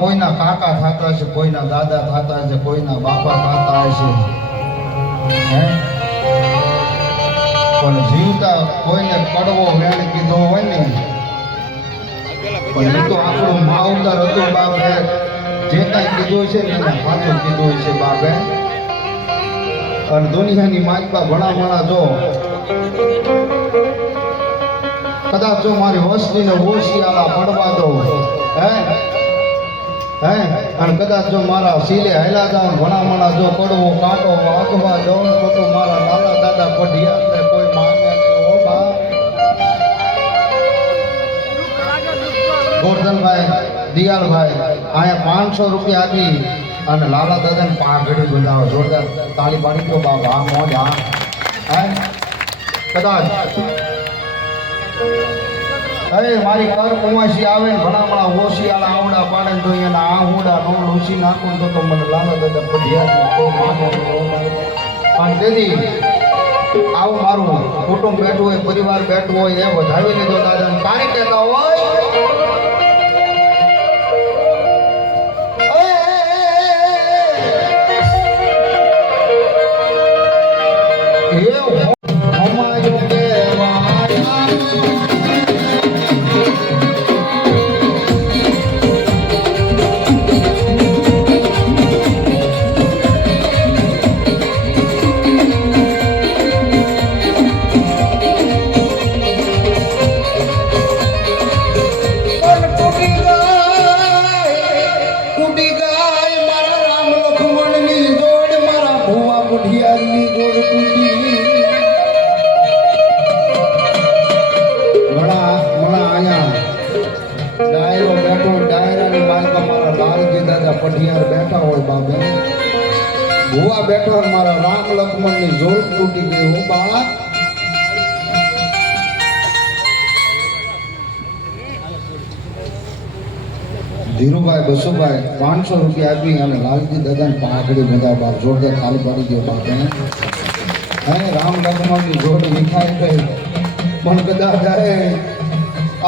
કોઈના કાકા થતા હશે, કોઈના દાદા થતા હશે, કોઈના બાપા થતા હશે, હે પણ જીવતા કોઈને કડવો વેણ કીધો હોય ને, પણ એ તો આપણું માવતર હતું બાપે, જે કાંઈ કીધું છે ને એને સાચું કીધું છે બાપે. અને દુનિયાની માલિકા ભણા જો કદાચ જો મારી વસ્તીને ઓશિયાળા પડવા દો, હે અને કદાચ જો મારા સીલે હેલા જાઉં ભણા જો કડવો કાંટો વાગવા જાઉં તો મારા નાના દાદા પઢિયા કોઈ માને નહીં. હો બા ગોરધનભાઈ, દિયાલભાઈ, અહીંયા 500 રૂપિયા આપી અને લાલા દાદાને પાઘડી બંધાવો. જોરદાર તાળી પાડી દો બાપ. આ મોજ. હે કદાચ અરે મારી કર કુમાસી આવે ને ભણામણા ઓશિયાળા આવડા પાડે તો એના આ હુડા નો લૂસી નાખું તો મને લાલા દાદા પઢિયા કોઈ માને નહીં. અને તેથી આવું મારું કુટુંબ બેઠું હોય, પરિવાર બેઠું હોય, એ વધાવી લીધો દાદાને કાંઈ કહેતા હોય પઢિયાર બેઠા હોય બાબે, ભુવા બેઠા મારા રામ લક્ષ્મણ ની જોડ તૂટી ગઈ. હું બા ધીરુભાઈ, બસુભાઈ 500 રૂપિયા આપી અને લાલજી દાદાને પાઘડી બધા બાપ. જોરદાર તાળી પાડી ગયો બાપે. હે રામ લક્ષ્મણ ની જોડ વિખાઈ ગઈ. પણ કદાચ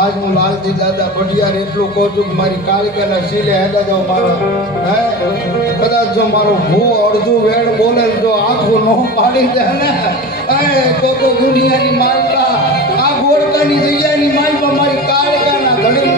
આજ હું લાલજી દાદા પઢિયાર એટલું કહું છું કે મારી કાલિકાના સીલે હેડા જાઓ મારા, હે કદાચ જો મારો ભૂ અડધું વેણ બોલે જો આખું ન પાડી દે ને, તો દુનિયાની માલિકા આ ગોળકાની જગ્યાની માલિકા મારી કાલિકાના ઘડી